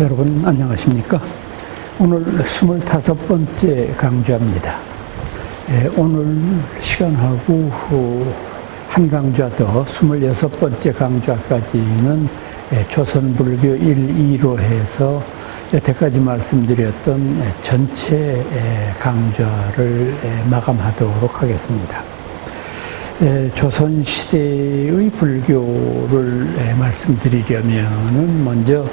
여러분 안녕하십니까? 오늘 25번째 강좌입니다. 오늘 시간하고 한 강좌 더 26번째 강좌까지는 조선불교 1, 2로 해서 여태까지 말씀드렸던 전체 강좌를 마감하도록 하겠습니다. 조선시대의 불교를 말씀드리려면 먼저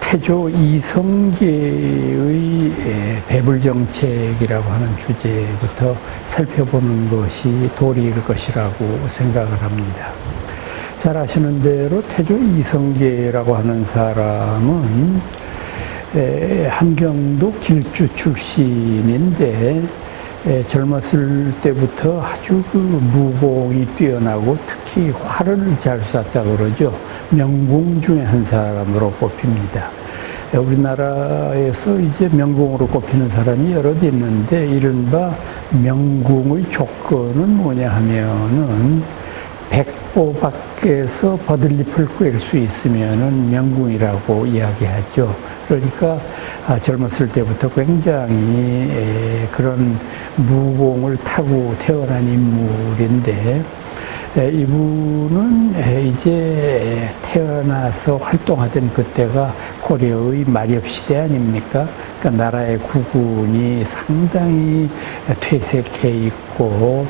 태조 이성계의 배불정책이라고 하는 주제부터 살펴보는 것이 도리일 것이라고 생각을 합니다. 잘 아시는 대로 태조 이성계라고 하는 사람은 함경도 길주 출신인데 젊었을 때부터 아주 무공이 뛰어나고 특히 활을 잘 쐈다고 그러죠. 명궁 중에 한 사람으로 꼽힙니다. 우리나라에서 이제 명궁으로 꼽히는 사람이 여럿 있는데 이른바 명궁의 조건은 뭐냐 하면은 백보 밖에서 버들잎을 꿰일 수 있으면은 명궁이라고 이야기하죠. 그러니까 젊었을 때부터 굉장히 그런 무공을 타고 태어난 인물인데 이분은 이제 태어나서 활동하던 그때가 고려의 마렵시대 아닙니까? 그러니까 나라의 국운이 상당히 퇴색해 있고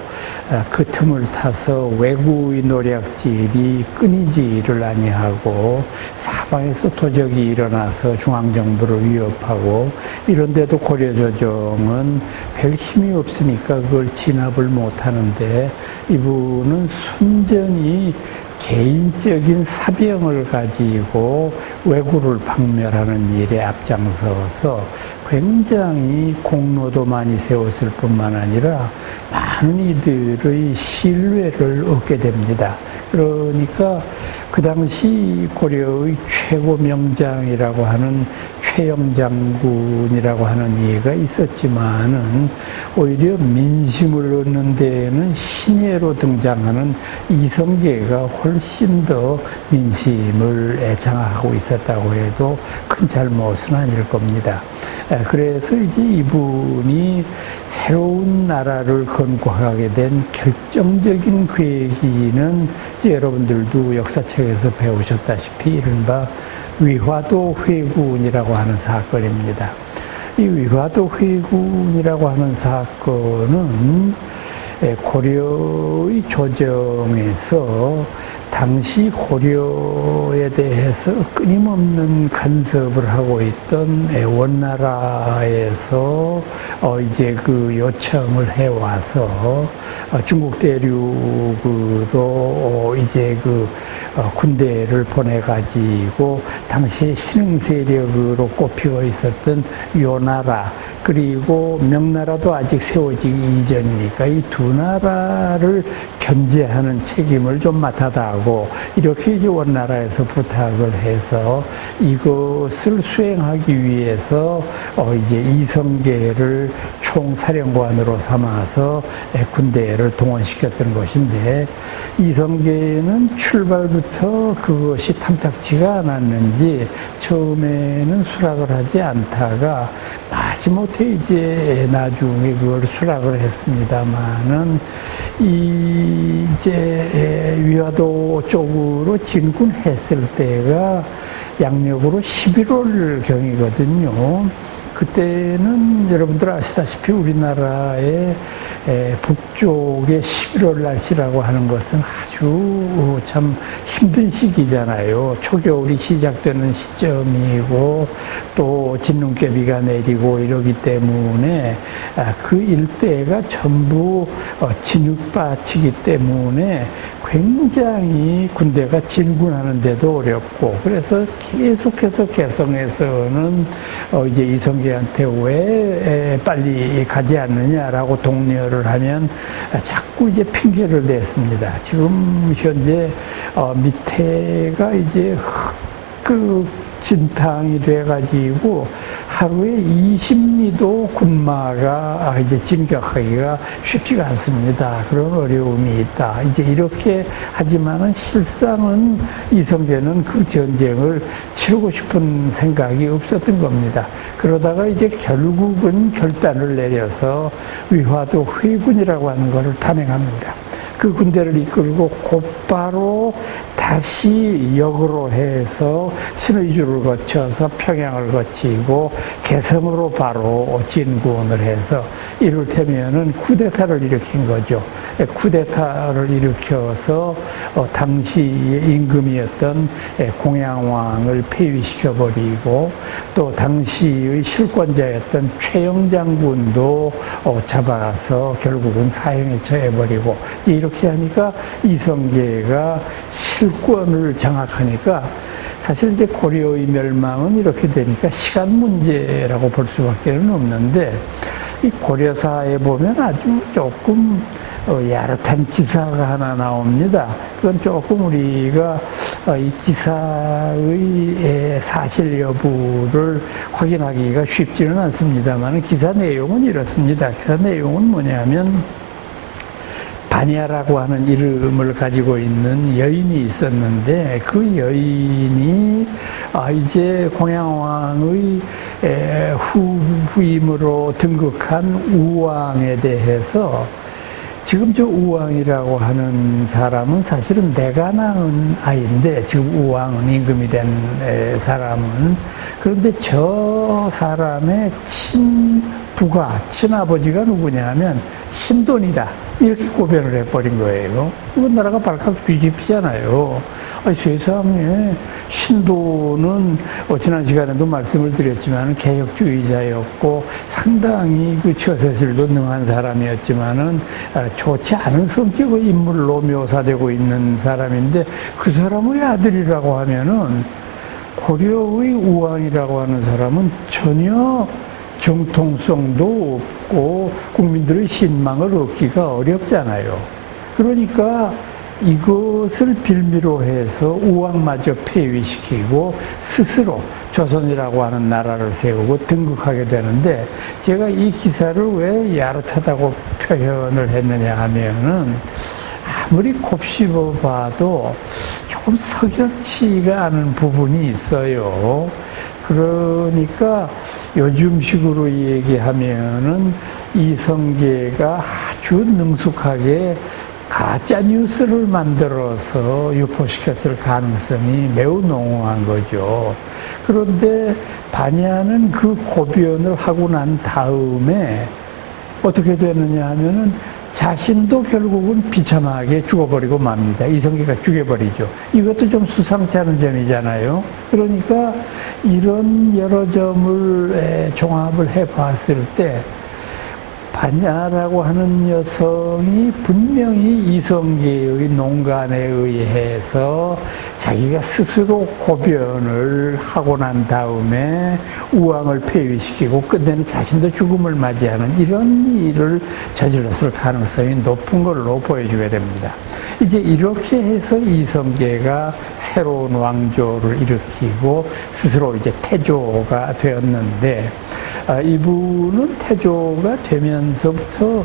그 틈을 타서 외구의 노략질이 끊이지를 아니하고 사방에서 도적이 일어나서 중앙정부를 위협하고 이런데도 고려조정은 별 힘이 없으니까 그걸 진압을 못하는데 이분은 순전히 개인적인 사병을 가지고 왜구를 박멸하는 일에 앞장서서 굉장히 공로도 많이 세웠을 뿐만 아니라 많은 이들의 신뢰를 얻게 됩니다. 그러니까 그 당시 고려의 최고 명장이라고 하는 최영장군이라고 하는 얘기가 있었지만은 오히려 민심을 얻는 데에는 신예로 등장하는 이성계가 훨씬 더 민심을 애창하고 있었다고 해도 큰 잘못은 아닐 겁니다. 그래서 이제 이분이 새로운 나라를 건국하게 된 결정적인 계기는 이제 여러분들도 역사책에서 배우셨다시피 이른바 위화도 회군이라고 하는 사건입니다. 이 위화도 회군이라고 하는 사건은 고려의 조정에서 당시 고려에 대해서 끊임없는 간섭을 하고 있던 원나라에서 이제 그 요청을 해와서 중국 대륙으로 이제 그 군대를 보내가지고 당시 신흥 세력으로 꼽히고 있었던 요나라 그리고 명나라도 아직 세워지기 이전이니까 이 두 나라를 견제하는 책임을 좀 맡아다하고 이렇게 이제 원나라에서 부탁을 해서 이것을 수행하기 위해서 이제 이성계를 총사령관으로 삼아서 군대를 동원시켰던 것인데 이성계는 출발부터 그것이 탐탁지가 않았는지 처음에는 수락을 하지 않다가 마지못해 이제 나중에 그걸 수락을 했습니다만은 이제 위화도 쪽으로 진군했을 때가 양력으로 11월 경이거든요. 그때는 여러분들 아시다시피 우리나라의 북쪽의 11월 날씨라고 하는 것은 아주 참 힘든 시기잖아요. 초겨울이 시작되는 시점이고 또 진눈깨비가 내리고 이러기 때문에 그 일대가 전부 진흙밭이기 때문에 굉장히 군대가 진군하는 데도 어렵고 그래서 계속해서 개성에서는 이제 이성계한테 왜 빨리 가지 않느냐라고 독려를 하면 자꾸 이제 핑계를 냈습니다. 지금 현재 밑에가 이제 그 진탕이 돼가지고 하루에 20리도 군마가 이제 진격하기가 쉽지가 않습니다. 그런 어려움이 있다. 이제 이렇게 하지만은 실상은 이성계는 그 전쟁을 치르고 싶은 생각이 없었던 겁니다. 그러다가 이제 결국은 결단을 내려서 위화도 회군이라고 하는 것을 단행합니다. 그 군대를 이끌고 곧바로 다시 역으로 해서 신의주를 거쳐서 평양을 거치고 개성으로 바로 진군을 해서 이를테면은 쿠데타를 일으킨 거죠. 쿠데타를 일으켜서 당시의 임금이었던 공양왕을 폐위시켜버리고 또 당시의 실권자였던 최영 장군도 잡아서 결국은 사형에 처해버리고 이렇게 하니까 이성계가 실권을 장악하니까 사실 이제 고려의 멸망은 이렇게 되니까 시간 문제라고 볼 수밖에 없는데 이 고려사에 보면 아주 조금 야릇한 기사가 하나 나옵니다. 그건 조금 우리가 이 기사의 사실 여부를 확인하기가 쉽지는 않습니다만 기사 내용은 이렇습니다. 기사 내용은 뭐냐면 반야라고 하는 이름을 가지고 있는 여인이 있었는데 그 여인이 이제 공양왕의 후임으로 등극한 우왕에 대해서 지금 저 우왕이라고 하는 사람은 사실은 내가 낳은 아이인데 지금 우왕은 임금이 된 사람은 그런데 저 사람의 친부가 친아버지가 누구냐 하면 신돈이다 이렇게 고변을 해버린 거예요. 이건 나라가 발칵 뒤집히잖아요. 세상에 신도는 지난 시간에도 말씀을 드렸지만 개혁주의자였고 상당히 그 처세술도 능한 사람이었지만은 좋지 않은 성격의 인물로 묘사되고 있는 사람인데 그 사람의 아들이라고 하면은 고려의 우왕이라고 하는 사람은 전혀 정통성도 없고 국민들의 신망을 얻기가 어렵잖아요. 그러니까 이것을 빌미로 해서 우왕마저 폐위시키고 스스로 조선이라고 하는 나라를 세우고 등극하게 되는데 제가 이 기사를 왜 야릇하다고 표현을 했느냐 하면은 아무리 곱씹어 봐도 조금 석연치가 않은 부분이 있어요. 그러니까 요즘식으로 얘기하면은 이성계가 아주 능숙하게 가짜 뉴스를 만들어서 유포시켰을 가능성이 매우 농후한 거죠. 그런데 반야는 그 고변을 하고 난 다음에 어떻게 되느냐 하면은 자신도 결국은 비참하게 죽어버리고 맙니다. 이성계가 죽여버리죠. 이것도 좀 수상치 않은 점이잖아요. 그러니까 이런 여러 점을 종합을 해봤을 때 반야라고 하는 여성이 분명히 이성계의 농간에 의해서 자기가 스스로 고변을 하고 난 다음에 우왕을 폐위시키고 끝내는 자신도 죽음을 맞이하는 이런 일을 저질렀을 가능성이 높은 걸로 보여주게 됩니다. 이제 이렇게 해서 이성계가 새로운 왕조를 일으키고 스스로 이제 태조가 되었는데 이분은 태조가 되면서부터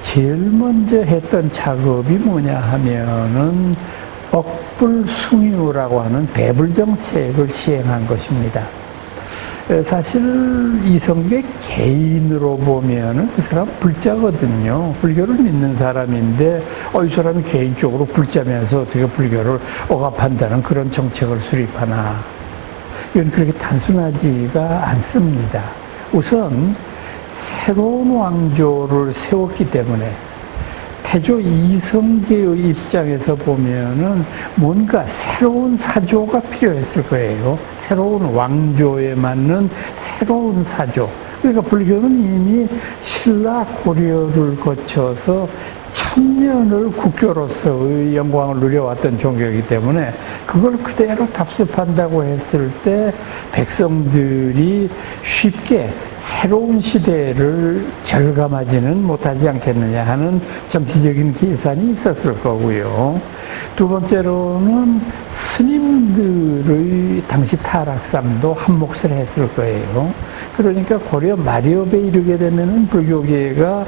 제일 먼저 했던 작업이 뭐냐 하면은 억불숭유라고 하는 배불 정책을 시행한 것입니다. 사실 이성계 개인으로 보면은 그 사람 불자거든요. 불교를 믿는 사람인데 이 사람이 개인적으로 불자면서 어떻게 불교를 억압한다는 그런 정책을 수립하나. 이건 그렇게 단순하지가 않습니다. 우선 새로운 왕조를 세웠기 때문에 태조 이성계의 입장에서 보면은 뭔가 새로운 사조가 필요했을 거예요. 새로운 왕조에 맞는 새로운 사조. 그러니까 불교는 이미 신라 고려를 거쳐서 천년을 국교로서의 영광을 누려왔던 종교이기 때문에 그걸 그대로 답습한다고 했을 때 백성들이 쉽게 새로운 시대를 절감하지는 못하지 않겠느냐 하는 정치적인 계산이 있었을 거고요. 두 번째로는 스님들의 당시 타락sam도 한 몫을 했을 거예요. 그러니까 고려 말엽에 이르게 되면은 불교계가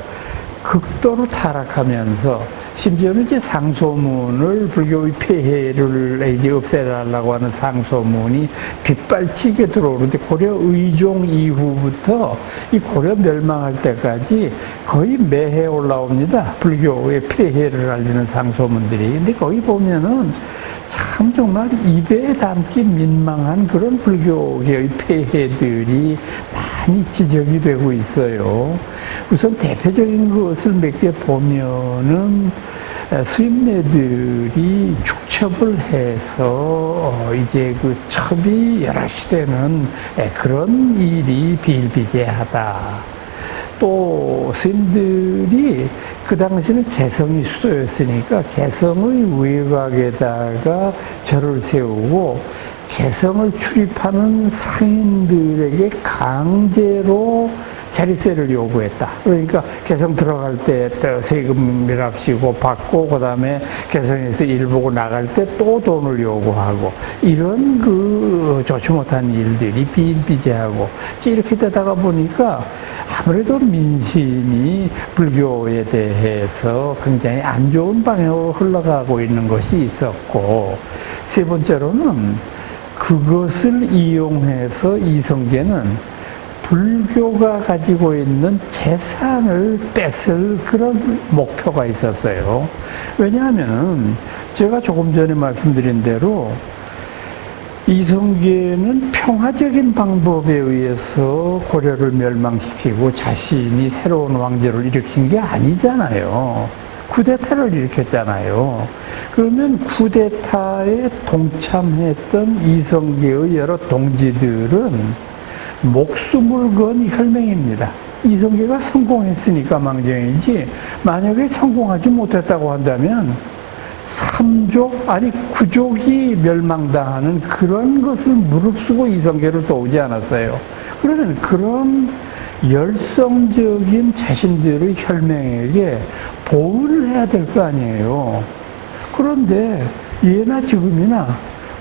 극도로 타락하면서 심지어는 이제 상소문을 불교의 폐해를 이제 없애달라고 하는 상소문이 빗발치게 들어오는데 고려 의종 이후부터 이 고려 멸망할 때까지 거의 매해 올라옵니다. 불교의 폐해를 알리는 상소문들이. 근데 거기 보면은 참 정말 입에 담기 민망한 그런 불교계의 폐해들이 많이 지적이 되고 있어요. 우선 대표적인 것을 몇 개 보면은 스님네들이 축첩을 해서 이제 그 첩이 여럿이 되는 그런 일이 비일비재하다. 또 스님들이 그 당시는 개성이 수도였으니까 개성의 외곽에다가 절을 세우고 개성을 출입하는 상인들에게 강제로 자리세를 요구했다. 그러니까 개성 들어갈 때 세금이랍시고 받고 그다음에 개성에서 일 보고 나갈 때 또 돈을 요구하고 이런 그 좋지 못한 일들이 비일비재하고 이렇게 되다가 보니까 아무래도 민심이 불교에 대해서 굉장히 안 좋은 방향으로 흘러가고 있는 것이 있었고 세 번째로는 그것을 이용해서 이성계는 불교가 가지고 있는 재산을 뺏을 그런 목표가 있었어요. 왜냐하면 제가 조금 전에 말씀드린 대로 이성계는 평화적인 방법에 의해서 고려를 멸망시키고 자신이 새로운 왕조를 일으킨 게 아니잖아요. 쿠데타를 일으켰잖아요. 그러면 쿠데타에 동참했던 이성계의 여러 동지들은 목숨을 건 혈맹입니다. 이성계가 성공했으니까 망정이지 만약에 성공하지 못했다고 한다면 3족 아니 9족이 멸망당하는 그런 것을 무릅쓰고 이성계를 도우지 않았어요. 그러면 그런 열성적인 자신들의 혈맹에게 보호를 해야 될 거 아니에요. 그런데 예나 지금이나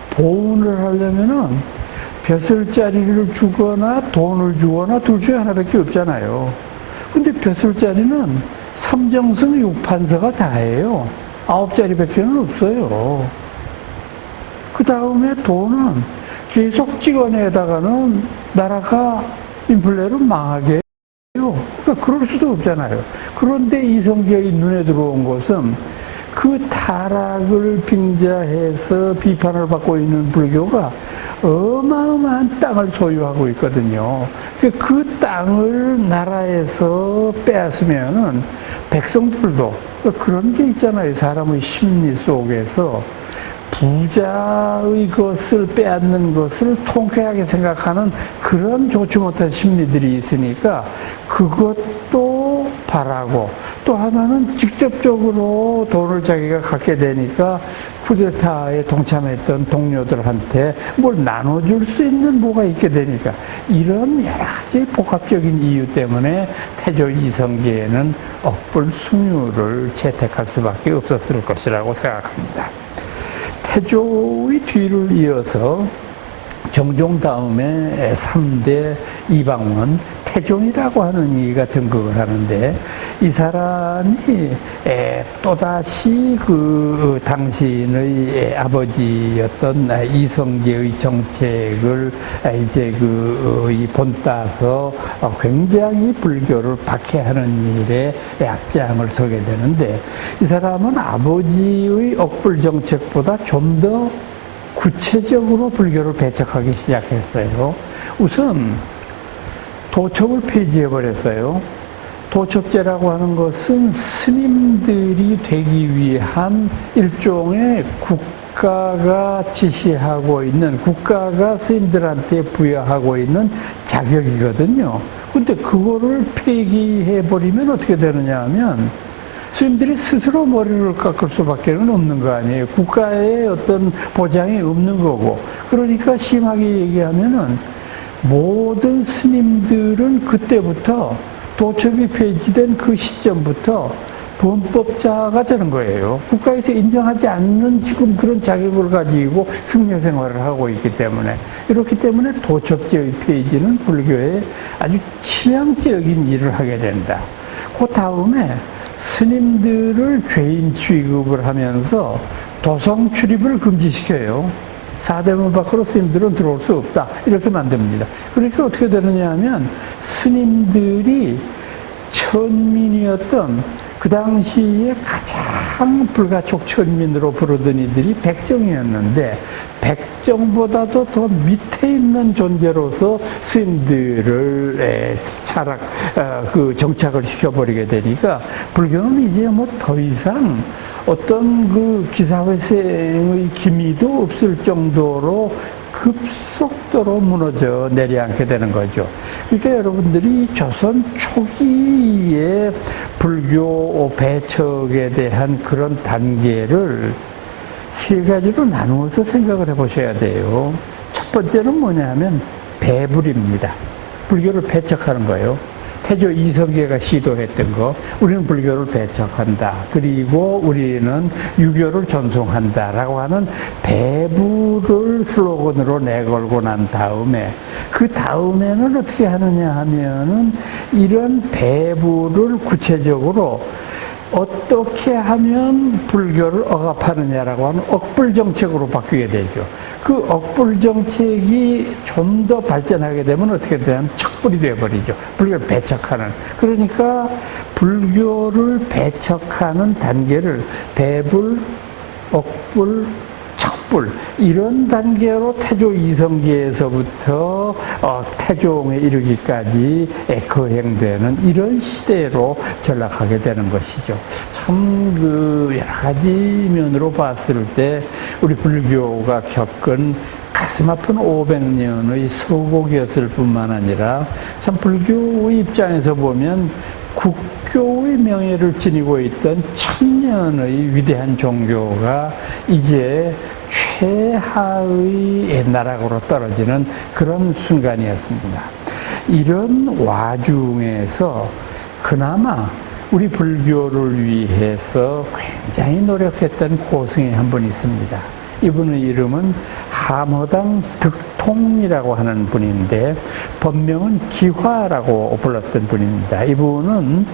보호를 하려면은 벼슬자리를 주거나 돈을 주거나 둘 중에 하나밖에 없잖아요. 근데 벼슬자리는 삼정승 6판서가 다예요. 9자리밖에는 없어요. 그 다음에 돈은 계속 찍어내다가는 나라가 인플레로 망하게 해요. 그러니까 그럴 수도 없잖아요. 그런데 이성계의 눈에 들어온 것은 그 타락을 빙자해서 비판을 받고 있는 불교가 어마어마한 땅을 소유하고 있거든요. 그 땅을 나라에서 빼앗으면은 백성들도 그런 게 있잖아요. 사람의 심리 속에서 부자의 것을 빼앗는 것을 통쾌하게 생각하는 그런 좋지 못한 심리들이 있으니까 그것도 바라고 또 하나는 직접적으로 돈을 자기가 갖게 되니까 쿠데타에 동참했던 동료들한테 뭘 나눠줄 수 있는 뭐가 있게 되니까 이런 여러 가지 복합적인 이유 때문에 태조 이성계에는 억불숭유를 채택할 수밖에 없었을 것이라고 생각합니다. 태조의 뒤를 이어서 정종 다음에 3대 이방원 태종이라고 하는 이가 등극을 하는데 이 사람이 또다시 그 당신의 아버지였던 이성계의 정책을 이제 그 본따서 굉장히 불교를 박해하는 일에 앞장을 서게 되는데 이 사람은 아버지의 억불 정책보다 좀 더 구체적으로 불교를 배척하기 시작했어요. 우선 도첩을 폐지해버렸어요. 도첩제라고 하는 것은 스님들이 되기 위한 일종의 국가가 지시하고 있는, 국가가 스님들한테 부여하고 있는 자격이거든요. 근데 그거를 폐기해버리면 어떻게 되느냐 하면 스님들이 스스로 머리를 깎을 수밖에 없는 거 아니에요. 국가의 어떤 보장이 없는 거고. 그러니까 심하게 얘기하면은 모든 스님들은 그때부터 도첩이 폐지된 그 시점부터 범법자가 되는 거예요. 국가에서 인정하지 않는 지금 그런 자격을 가지고 승려 생활을 하고 있기 때문에, 이렇기 때문에 도첩제의 폐지는 불교에 아주 치명적인 일을 하게 된다. 그 다음에 스님들을 죄인 취급을 하면서 도성 출입을 금지시켜요. 사대문 밖으로 스님들은 들어올 수 없다, 이렇게 만듭니다. 그러니까 어떻게 되느냐 하면 스님들이 천민이었던 그 당시에 가장 불가촉 천민으로 부르던 이들이 백정이었는데, 백정보다도 더 밑에 있는 존재로서 스님들을 정착을 시켜버리게 되니까, 불교는 이제 뭐 더 이상 어떤 그 기사회생의 기미도 없을 정도로 급속도로 무너져 내려앉게 되는 거죠. 그러니까 여러분들이 조선 초기에 불교 배척에 대한 그런 단계를 세 가지로 나누어서 생각을 해보셔야 돼요. 첫 번째는 뭐냐 하면 배불입니다. 불교를 배척하는 거예요. 태조 이성계가 시도했던 거, 우리는 불교를 배척한다, 그리고 우리는 유교를 존중한다라고 하는 배부를 슬로건으로 내걸고 난 다음에, 그 다음에는 어떻게 하느냐 하면은 이런 배부를 구체적으로 어떻게 하면 불교를 억압하느냐라고 하는 억불 정책으로 바뀌게 되죠. 그 억불 정책이 좀 더 발전하게 되면 어떻게 되냐면 척불이 되어버리죠. 불교를 배척하는. 그러니까 불교를 배척하는 단계를 배불, 억불, 척불, 이런 단계로 태조 이성계에서부터 태종에 이르기까지 거행되는 이런 시대로 전락하게 되는 것이죠. 참 여러 가지 면으로 봤을 때 우리 불교가 겪은 가슴 아픈 500년의 서곡이었을 뿐만 아니라, 참 불교의 입장에서 보면 국교의 명예를 지니고 있던 1000년의 위대한 종교가 이제 최하의 나락으로 떨어지는 그런 순간이었습니다. 이런 와중에서 그나마 우리 불교를 위해서 굉장히 노력했던 고승이 한 분 있습니다. 이분의 이름은 함허당 득통이라고 하는 분인데, 본명은 기화라고 불렀던 분입니다. 이분은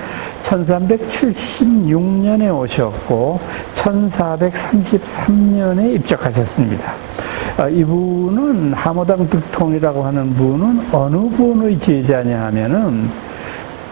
1376년에 오셨고 1433년에 입적하셨습니다. 이분은 함허당 득통이라고 하는 분은 어느 분의 제자냐 하면은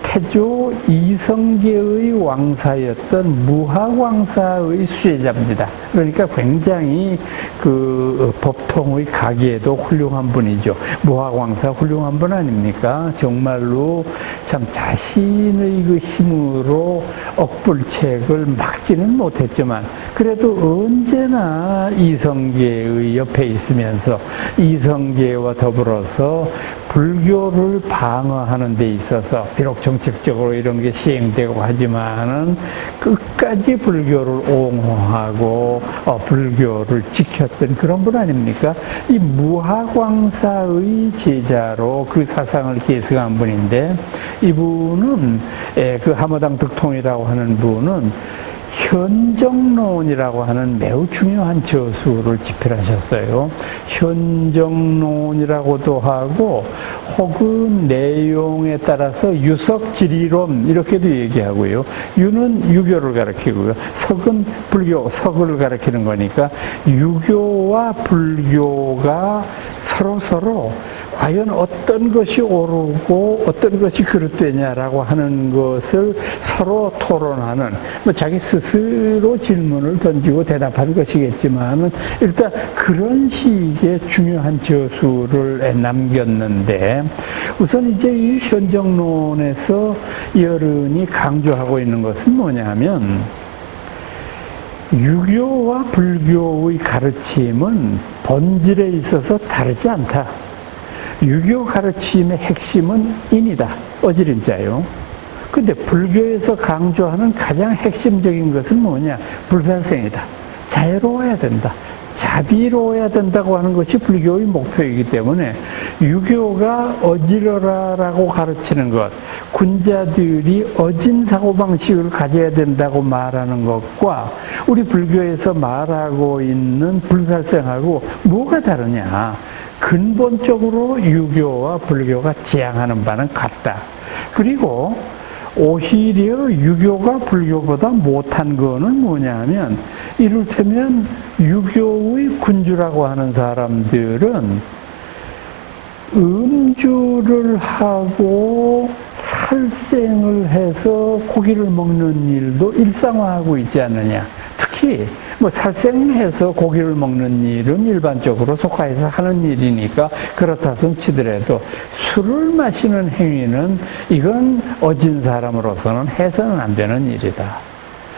태조 이성계의 왕사였던 무학왕사의 수제자입니다. 그러니까 굉장히 그 법통의 가계에도 훌륭한 분이죠. 무학왕사 훌륭한 분 아닙니까? 정말로 참 자신의 그 힘으로 억불책을 막지는 못했지만, 그래도 언제나 이성계의 옆에 있으면서 이성계와 더불어서 불교를 방어하는 데 있어서, 비록 정책적으로 이런 게 시행되고 하지만은 끝까지 불교를 옹호하고 불교를 지켰던 그런 분 아닙니까? 이 무학왕사의 제자로 그 사상을 계승한 분인데, 이분은 그 함허당 득통이라고 하는 분은 현정론이라고 하는 매우 중요한 저수를 집필하셨어요. 현정론이라고도 하고, 혹은 내용에 따라서 유석지리론 이렇게도 얘기하고요. 유는 유교를 가리키고요. 석은 불교, 석을 가리키는 거니까 유교와 불교가 서로 과연 어떤 것이 옳고 어떤 것이 그릇되냐라고 하는 것을 서로 토론하는, 뭐 자기 스스로 질문을 던지고 대답한 것이겠지만은 일단 그런 식의 중요한 저수를 남겼는데, 우선 이제 이 현정론에서 여른이 강조하고 있는 것은 뭐냐면, 유교와 불교의 가르침은 본질에 있어서 다르지 않다. 유교 가르침의 핵심은 인이다. 어지린자요. 근데 불교에서 강조하는 가장 핵심적인 것은 뭐냐? 불살생이다. 자유로워야 된다. 자비로워야 된다고 하는 것이 불교의 목표이기 때문에, 유교가 어지러라라고 가르치는 것, 군자들이 어진 사고방식을 가져야 된다고 말하는 것과 우리 불교에서 말하고 있는 불살생하고 뭐가 다르냐. 근본적으로 유교와 불교가 지향하는 바는 같다. 그리고 오히려 유교가 불교보다 못한 거는 뭐냐면 이를테면 유교의 군주라고 하는 사람들은 음주를 하고 살생을 해서 고기를 먹는 일도 일상화하고 있지 않느냐. 특히 뭐 살생해서 고기를 먹는 일은 일반적으로 속하에서 하는 일이니까 그렇다 손 치더라도 술을 마시는 행위는 이건 어진 사람으로서는 해서는 안 되는 일이다.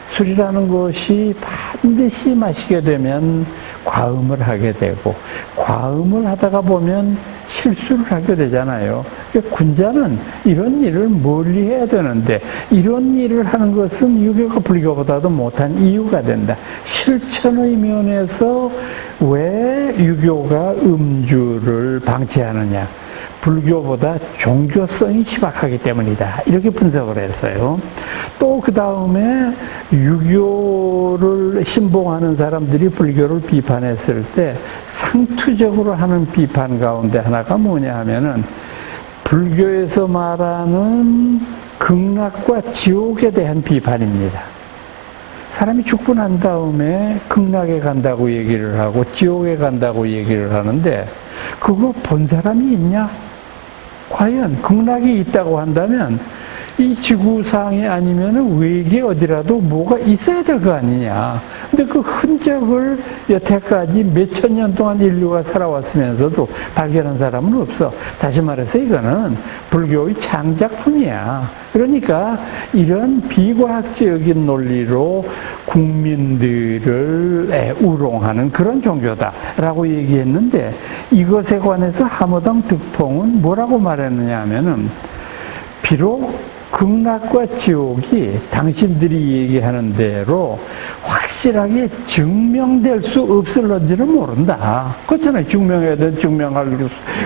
술이라는 것이 반드시 마시게 되면 과음을 하게 되고 과음을 하다가 보면 실수를 하게 되잖아요. 군자는 이런 일을 멀리 해야 되는데 이런 일을 하는 것은 유교가 불교보다도 못한 이유가 된다. 실천의 면에서 왜 유교가 음주를 방치하느냐. 불교보다 종교성이 희박하기 때문이다. 이렇게 분석을 했어요. 또 그 다음에 유교를 신봉하는 사람들이 불교를 비판했을 때 상투적으로 하는 비판 가운데 하나가 뭐냐 하면은 불교에서 말하는 극락과 지옥에 대한 비판입니다. 사람이 죽고 난 다음에 극락에 간다고 얘기를 하고 지옥에 간다고 얘기를 하는데 그거 본 사람이 있냐? 과연 극락이 있다고 한다면 이 지구상에 아니면 외계 어디라도 뭐가 있어야 될 거 아니냐. 근데 그 흔적을 여태까지 몇천 년 동안 인류가 살아왔으면서도 발견한 사람은 없어. 다시 말해서 이거는 불교의 창작품이야. 그러니까 이런 비과학적인 논리로 국민들을 우롱하는 그런 종교다라고 얘기했는데 이것에 관해서 하모당 득통은 뭐라고 말했느냐 하면은 비록 극락과 지옥이 당신들이 얘기하는 대로 확실하게 증명될 수 없을런지는 모른다. 그렇잖아요. 증명해야 돼. 증명할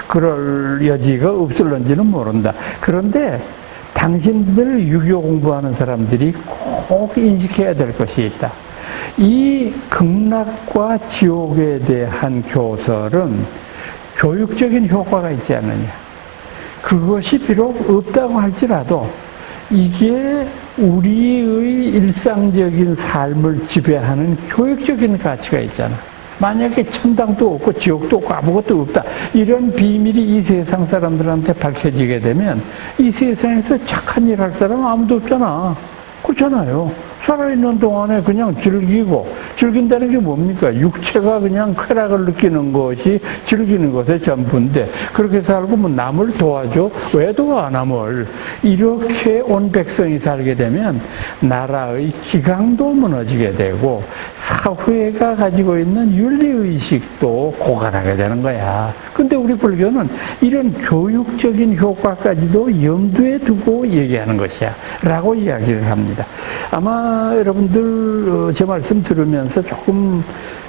그럴 여지가 없을런지는 모른다. 그런데 당신들 유교 공부하는 사람들이 꼭 인식해야 될 것이 있다. 이 극락과 지옥에 대한 교설은 교육적인 효과가 있지 않느냐. 그것이 비록 없다고 할지라도 이게 우리의 일상적인 삶을 지배하는 교육적인 가치가 있잖아. 만약에 천당도 없고 지옥도 없고 아무것도 없다. 이런 비밀이 이 세상 사람들한테 밝혀지게 되면 이 세상에서 착한 일 할 사람 아무도 없잖아. 그렇잖아요. 살아있는 동안에 그냥 즐긴다는 게 뭡니까? 육체가 그냥 쾌락을 느끼는 것이 즐기는 것의 전부인데, 그렇게 살고 뭐 남을 도와줘? 왜 도와, 남을? 이렇게 온 백성이 살게 되면 나라의 기강도 무너지게 되고, 사회가 가지고 있는 윤리의식도 고갈하게 되는 거야. 근데 우리 불교는 이런 교육적인 효과까지도 염두에 두고 얘기하는 것이야. 라고 이야기를 합니다. 아마 여러분들 제 말씀 들으면서 조금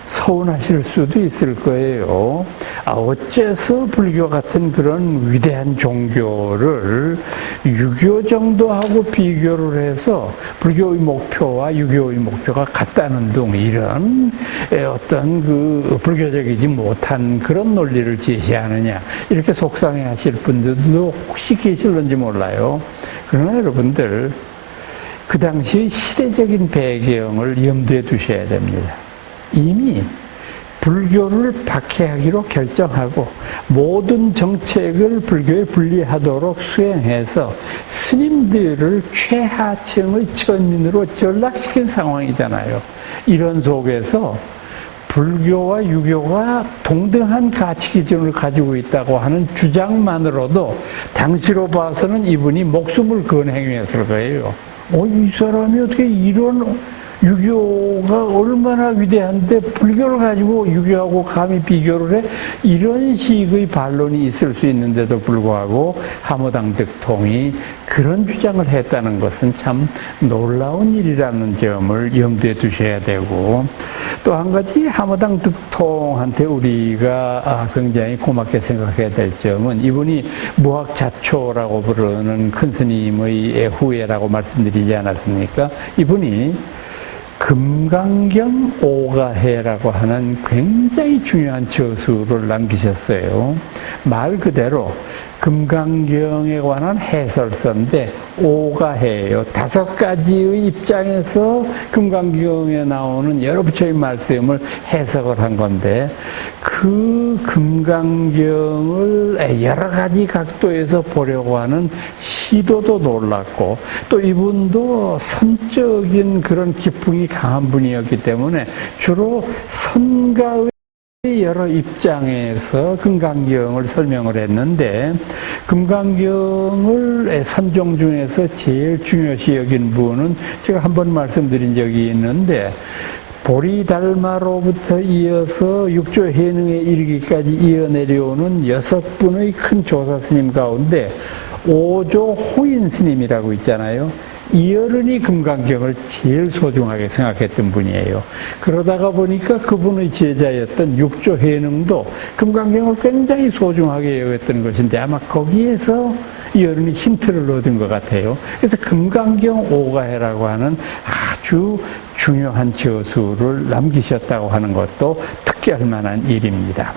서운하실 수도 있을 거예요. 어째서 불교 같은 그런 위대한 종교를 유교 정도하고 비교를 해서 불교의 목표와 유교의 목표가 같다는 등 이런 어떤 그 불교적이지 못한 그런 논리를 제시하느냐, 이렇게 속상해 하실 분들도 혹시 계실런지 몰라요. 그러나 여러분들 그 당시 시대적인 배경을 염두에 두셔야 됩니다. 이미 불교를 박해하기로 결정하고 모든 정책을 불교에 분리하도록 수행해서 스님들을 최하층의 천민으로 전락시킨 상황이잖아요. 이런 속에서 불교와 유교가 동등한 가치 기준을 가지고 있다고 하는 주장만으로도 당시로 봐서는 이분이 목숨을 건 행위였을 거예요. 이 사람이 어떻게 이런 유교가 얼마나 위대한데 불교를 가지고 유교하고 감히 비교를 해? 이런 식의 반론이 있을 수 있는데도 불구하고 하모당 득통이 그런 주장을 했다는 것은 참 놀라운 일이라는 점을 염두에 두셔야 되고, 또 한 가지 하모당 득통한테 우리가 굉장히 고맙게 생각해야 될 점은, 이분이 무학자초라고 부르는 큰 스님의 후예라고 말씀드리지 않았습니까? 이분이 금강경 오가해라고 하는 굉장히 중요한 저수를 남기셨어요. 말 그대로 금강경에 관한 해설서인데 오가해예요. 5가지의 입장에서 금강경에 나오는 여러 부처의 말씀을 해석을 한 건데, 그 금강경을 여러 가지 각도에서 보려고 하는 시도도 놀랐고, 또 이분도 선적인 그런 기풍이 강한 분이었기 때문에 주로 선가의 여러 입장에서 금강경을 설명을 했는데, 금강경을 선종 중에서 제일 중요시 여긴 분은 제가 한번 말씀드린 적이 있는데, 보리달마로부터 이어서 육조해능에 이르기까지 이어내려오는 6분의 큰 조사스님 가운데 오조 호인 스님이라고 있잖아요. 이 어른이 금강경을 제일 소중하게 생각했던 분이에요. 그러다가 보니까 그분의 제자였던 육조해능도 금강경을 굉장히 소중하게 여겼던 것인데, 아마 거기에서 이 어른이 힌트를 얻은 것 같아요. 그래서 금강경 오가해라고 하는 아주 중요한 저수를 남기셨다고 하는 것도 특기할 만한 일입니다.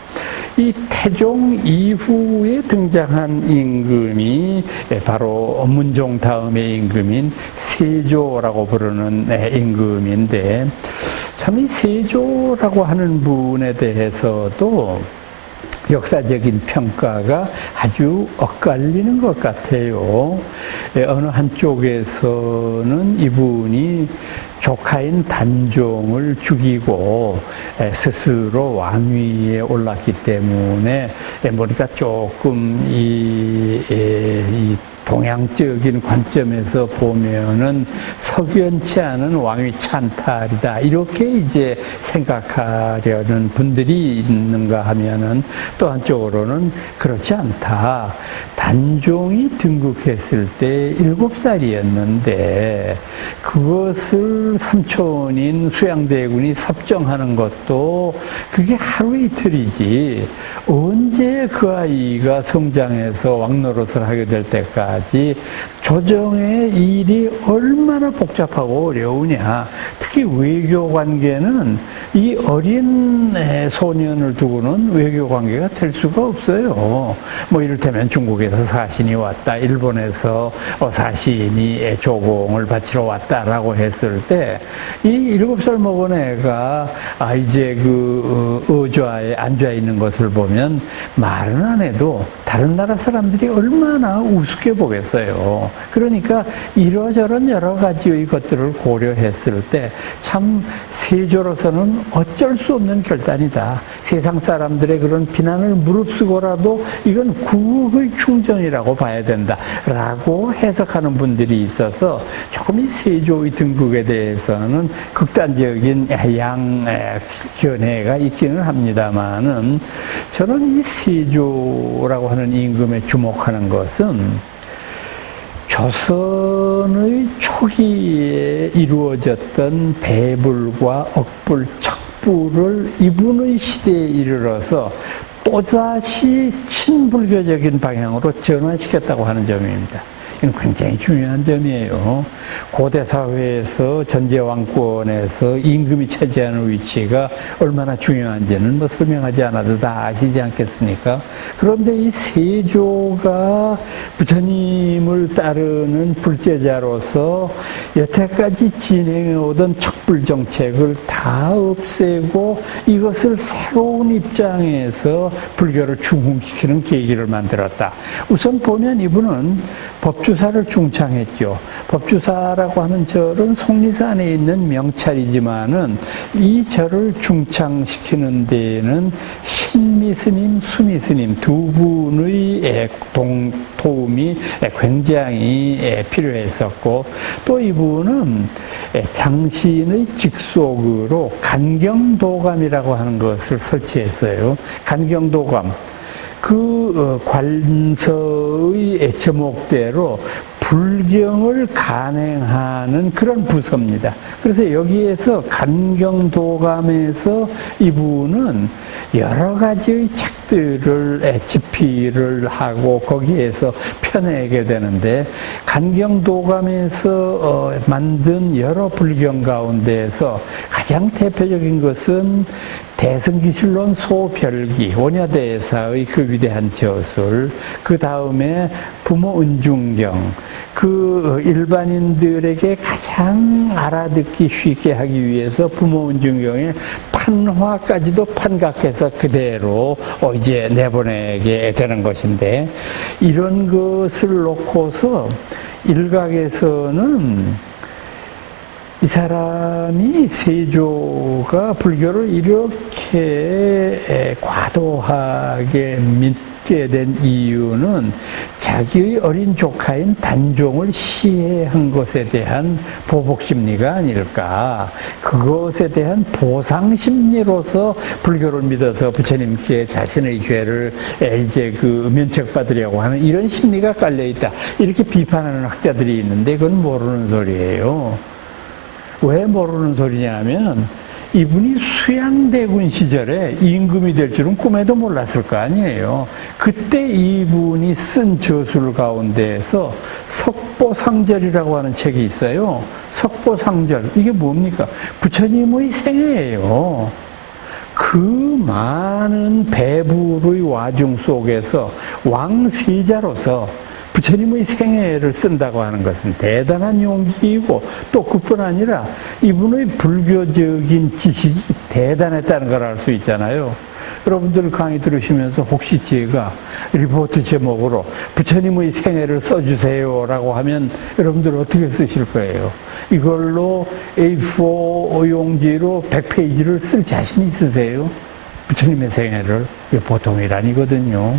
이 태종 이후에 등장한 임금이 바로 문종 다음의 임금인 세조라고 부르는 임금인데, 참 이 세조라고 하는 분에 대해서도 역사적인 평가가 아주 엇갈리는 것 같아요. 어느 한쪽에서는 이분이 조카인 단종을 죽이고 스스로 왕위에 올랐기 때문에 보니까 조금 이 동양적인 관점에서 보면은 석연치 않은 왕위 찬탈이다, 이렇게 이제 생각하려는 분들이 있는가 하면은, 또 한쪽으로는 그렇지 않다. 단종이 등극했을 때 7살이었는데 그것을 삼촌인 수양대군이 섭정하는 것도 그게 하루 이틀이지, 언제 그 아이가 성장해서 왕노릇을 하게 될 때까지 조정의 일이 얼마나 복잡하고 어려우냐. 특히 외교 관계는 이 어린 소년을 두고는 외교 관계가 될 수가 없어요. 뭐 이를테면 중국에서 사신이 왔다, 일본에서 사신이 조공을 바치러 왔다라고 했을 때 이 7살 먹은 애가 이제 그 의좌에 앉아 있는 것을 보면 말은 안 해도 다른 나라 사람들이 얼마나 우습게 보겠어요. 그러니까 이러저런 여러 가지의 것들을 고려했을 때 참 세조로서는 어쩔 수 없는 결단이다. 세상 사람들의 그런 비난을 무릅쓰고라도 이건 국의 충전이라고 봐야 된다 라고 해석하는 분들이 있어서 조금 이 세조의 등극에 대해서는 극단적인 견해가 있기는 합니다만은, 저는 이 세조라고 하는 임금에 주목하는 것은 조선의 초기에 이루어졌던 배불과 억불, 척불을 이분의 시대에 이르러서 또다시 친불교적인 방향으로 전환시켰다고 하는 점입니다. 이건 굉장히 중요한 점이에요. 고대 사회에서 전제왕권에서 임금이 차지하는 위치가 얼마나 중요한지는 뭐 설명하지 않아도 다 아시지 않겠습니까? 그런데 이 세조가 부처님을 따르는 불제자로서 여태까지 진행해오던 척불 정책을 다 없애고 이것을 새로운 입장에서 불교를 중흥시키는 계기를 만들었다. 우선 보면 이분은 법주사를 중창했죠. 법주사라고 하는 절은 속리산에 있는 명찰이지만은 이 절을 중창시키는 데에는 신미 이미 스님, 수미 스님 두 분의 도움이 굉장히 필요했었고, 또 이분은 장신의 직속으로 간경도감이라고 하는 것을 설치했어요. 간경도감. 그 관서의 제목대로 불경을 간행하는 그런 부서입니다. 그래서 여기에서 간경도감에서 이분은 여러 가지의 책들을 집필을 하고 거기에서 펴내게 되는데, 간경도감에서 만든 여러 불경 가운데에서 가장 대표적인 것은 대승기실론 소별기, 원야대사의 그 위대한 저술, 그 다음에 부모은중경, 그 일반인들에게 가장 알아듣기 쉽게 하기 위해서 부모은중경의 판화까지도 판각해서 그대로 이제 내보내게 되는 것인데, 이런 것을 놓고서 일각에서는 이 사람이 세조가 불교를 이렇게 과도하게 믿게 된 이유는 자기의 어린 조카인 단종을 시해한 것에 대한 보복심리가 아닐까. 그것에 대한 보상심리로서 불교를 믿어서 부처님께 자신의 죄를 이제 그 면책받으려고 하는 이런 심리가 깔려있다. 이렇게 비판하는 학자들이 있는데 그건 모르는 소리예요. 왜 모르는 소리냐면, 이분이 수양대군 시절에 임금이 될 줄은 꿈에도 몰랐을 거 아니에요. 그때 이분이 쓴 저술 가운데에서 석보상절이라고 하는 책이 있어요. 석보상절, 이게 뭡니까? 부처님의 생애예요. 그 많은 배불의 와중 속에서 왕세자로서 부처님의 생애를 쓴다고 하는 것은 대단한 용기이고, 또 그뿐 아니라 이분의 불교적인 지식이 대단했다는 걸 알 수 있잖아요. 여러분들 강의 들으시면서 혹시 제가 리포트 제목으로 부처님의 생애를 써주세요 라고 하면 여러분들 어떻게 쓰실 거예요? 이걸로 A4 용지로 100페이지를 쓸 자신 있으세요? 부처님의 생애를? 이게 보통 일 아니거든요.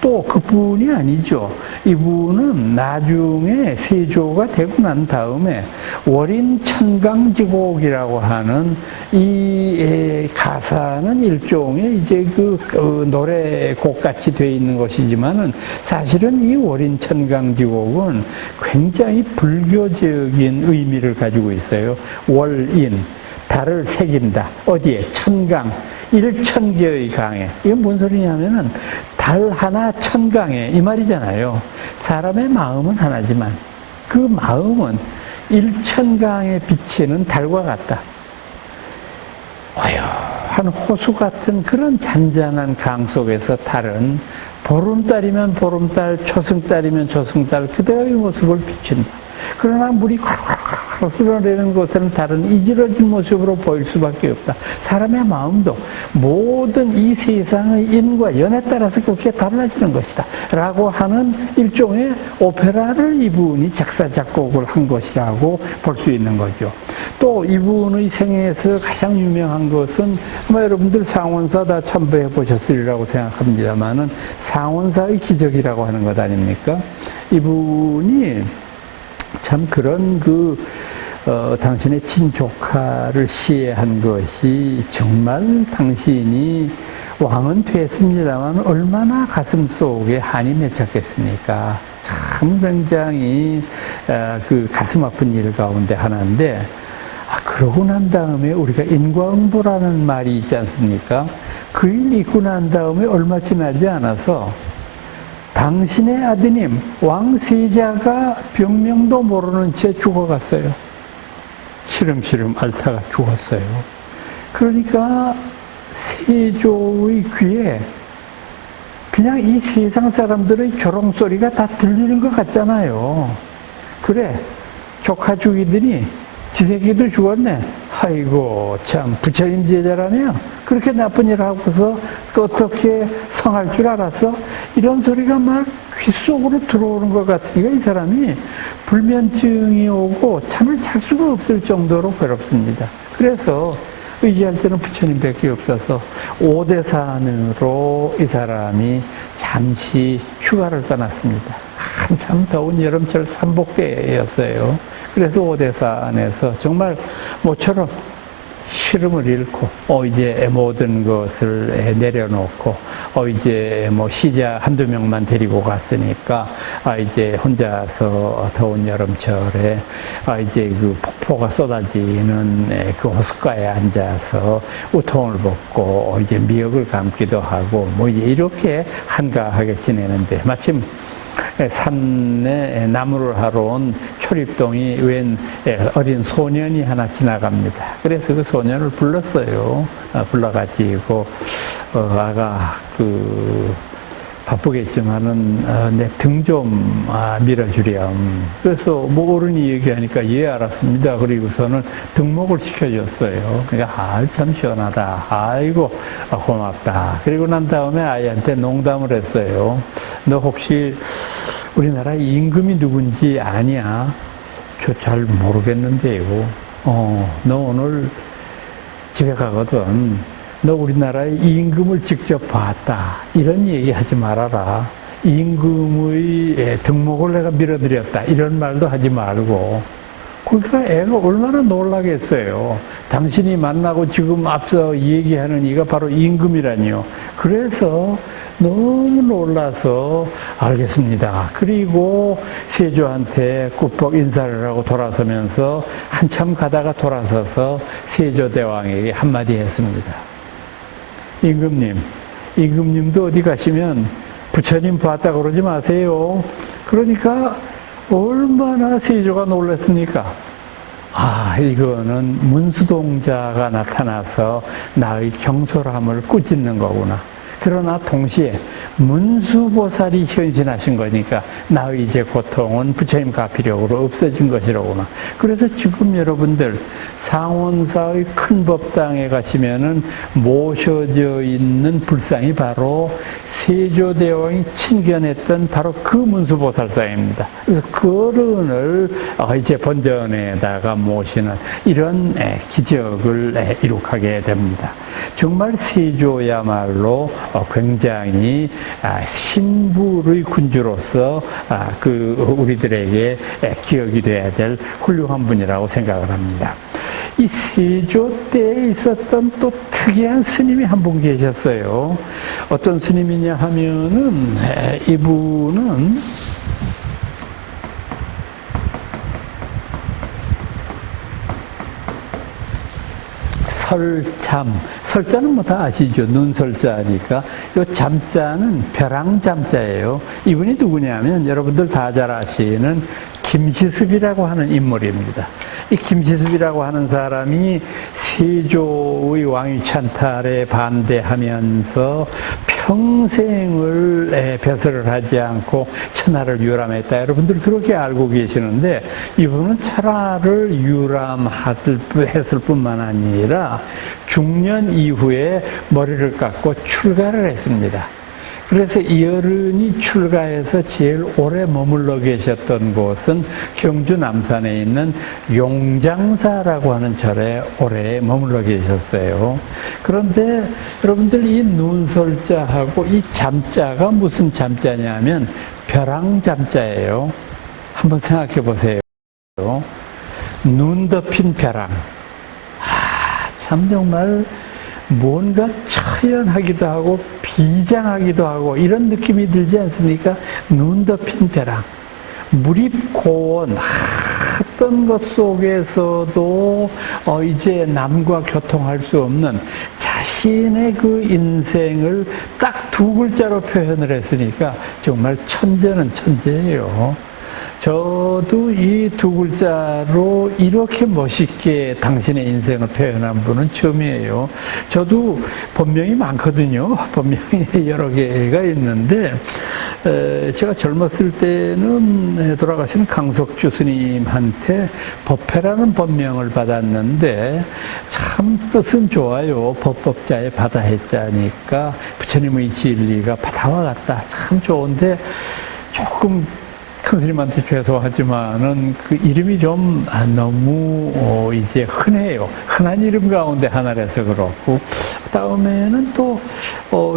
또 그뿐이 아니죠. 이분은 나중에 세조가 되고 난 다음에 월인천강지곡이라고 하는 이 가사는 일종의 이제 그 노래곡 같이 되어 있는 것이지만은, 사실은 이 월인천강지곡은 굉장히 불교적인 의미를 가지고 있어요. 월인, 달을 새긴다. 어디에? 천강. 일천개의 강에. 이건 뭔 소리냐면은 달 하나 천강에, 이 말이잖아요. 사람의 마음은 하나지만 그 마음은 일천강에 비치는 달과 같다. 고요한 호수 같은 그런 잔잔한 강 속에서 달은 보름달이면 보름달, 초승달이면 초승달 그대의 모습을 비춘다. 그러나 물이 콸콸콸 흘러내리는 것은 다른 이지러진 모습으로 보일 수밖에 없다. 사람의 마음도 모든 이 세상의 인과 연에 따라서 그렇게 달라지는 것이다 라고 하는 일종의 오페라를 이분이 작사 작곡을 한 것이라고 볼 수 있는 거죠. 또 이분의 생애에서 가장 유명한 것은 아마 여러분들 상원사 다 참배해 보셨으리라고 생각합니다만은, 상원사의 기적이라고 하는 것 아닙니까? 이분이 참 그런 당신의 친조카를 시해한 것이 정말 당신이 왕은 됐습니다만 얼마나 가슴 속에 한이 맺혔겠습니까? 참 굉장히 그 가슴 아픈 일 가운데 하나인데, 그러고 난 다음에 우리가 인과응보라는 말이 있지 않습니까? 그 일 있고 난 다음에 얼마 지나지 않아서 당신의 아드님 왕세자가 병명도 모르는 채 죽어갔어요. 시름시름 앓다가 죽었어요. 그러니까 세조의 귀에 그냥 이 세상 사람들의 조롱소리가 다 들리는 것 같잖아요. 그래, 조카 죽이더니 지새끼도 죽었네. 아이고 참 부처님 제자라며 그렇게 나쁜 일 하고서 어떻게 성할 줄 알았어? 이런 소리가 막 귓속으로 들어오는 것 같으니까 이 사람이 불면증이 오고 잠을 잘 수가 없을 정도로 괴롭습니다. 그래서 의지할 때는 부처님밖에 없어서 오대산으로 이 사람이 잠시 휴가를 떠났습니다. 한참 더운 여름철 삼복때였어요. 그래서 오대산에서 정말 모처럼 시름을 잃고 이제 모든 것을 내려놓고 이제 뭐 시자 한두 명만 데리고 갔으니까 이제 혼자서 더운 여름철에 이제 그 폭포가 쏟아지는 그 호숫가에 앉아서 우통을 벗고 이제 미역을 감기도 하고 뭐 이렇게 한가하게 지내는데 마침 산에 나무를 하러 온 초립동이 웬 어린 소년이 하나 지나갑니다. 그래서 그 소년을 불렀어요. 불러가지고 아가 바쁘겠지만은 내 등 좀 밀어주렴. 그래서 뭐 어른이 얘기하니까 예 알았습니다. 그리고서는 등목을 시켜줬어요. 그러니까 참 시원하다. 아이고 고맙다. 그리고 난 다음에 아이한테 농담을 했어요. 너 혹시 우리나라 임금이 누군지 아냐? 저 잘 모르겠는데요. 너 오늘 집에 가거든. 너 우리나라의 임금을 직접 봤다. 이런 얘기 하지 말아라. 임금의 등목을 내가 밀어드렸다. 이런 말도 하지 말고. 그러니까 애가 얼마나 놀라겠어요. 당신이 만나고 지금 앞서 얘기하는 이가 바로 임금이라니요. 그래서 너무 놀라서 알겠습니다. 그리고 세조한테 꾸벅 인사를 하고 돌아서면서 한참 가다가 돌아서서 세조대왕에게 한마디 했습니다. 임금님도 어디 가시면 부처님 봤다 그러지 마세요. 그러니까 얼마나 세조가 놀랐습니까? 이거는 문수동자가 나타나서 나의 경솔함을 꾸짖는 거구나. 그러나 동시에 문수보살이 현신하신 거니까 나의 이제 고통은 부처님 가피력으로 없어진 것이로구나. 그래서 지금 여러분들 상원사의 큰 법당에 가시면은 모셔져 있는 불상이 바로 세조대왕이 친견했던 바로 그 문수보살상입니다. 그래서 그 어른을 이제 본전에다가 모시는 이런 기적을 이룩하게 됩니다. 정말 세조야말로 굉장히 신불의 군주로서 우리들에게 기억이 돼야 될 훌륭한 분이라고 생각을 합니다. 이 세조 때에 있었던 또 특이한 스님이 한 분 계셨어요. 어떤 스님이냐 하면은 이분은 설자는 뭐 다 아시죠? 눈설자니까. 이 잠자는 벼랑잠자예요. 이분이 누구냐면 여러분들 다 잘 아시는 김시습이라고 하는 인물입니다. 이 김시습이라고 하는 사람이 세조의 왕위 찬탈에 반대하면서 평생을 배설을 하지 않고 천하를 유람했다. 여러분들 그렇게 알고 계시는데 이분은 천하를 유람했을 뿐만 아니라 중년 이후에 머리를 깎고 출가를 했습니다. 그래서 이 어른이 출가해서 제일 오래 머물러 계셨던 곳은 경주 남산에 있는 용장사라고 하는 절에 오래 머물러 계셨어요. 그런데 여러분들 이 눈설자하고 이 잠자가 무슨 잠자냐면 벼랑잠자예요. 한번 생각해 보세요. 눈 덮인 벼랑. 참 정말 뭔가 처연하기도 하고 비장하기도 하고 이런 느낌이 들지 않습니까? 눈 덮인 벼랑. 무립고원 어떤 것 속에서도 이제 남과 교통할 수 없는 자신의 그 인생을 딱 두 글자로 표현을 했으니까 정말 천재는 천재예요. 저도 이 두 글자로 이렇게 멋있게 당신의 인생을 표현한 분은 처음이에요. 저도 본명이 많거든요. 본명이 여러 개가 있는데 제가 젊었을 때는 돌아가신 강석주 스님한테 법회라는 법명을 받았는데 참 뜻은 좋아요. 법법자의 바다 해자니까 부처님의 진리가 바다와 같다. 참 좋은데 조금 큰 스님한테 죄송하지만은 그 이름이 좀 너무 이제 흔해요. 흔한 이름 가운데 하나라서 그렇고, 다음에는 또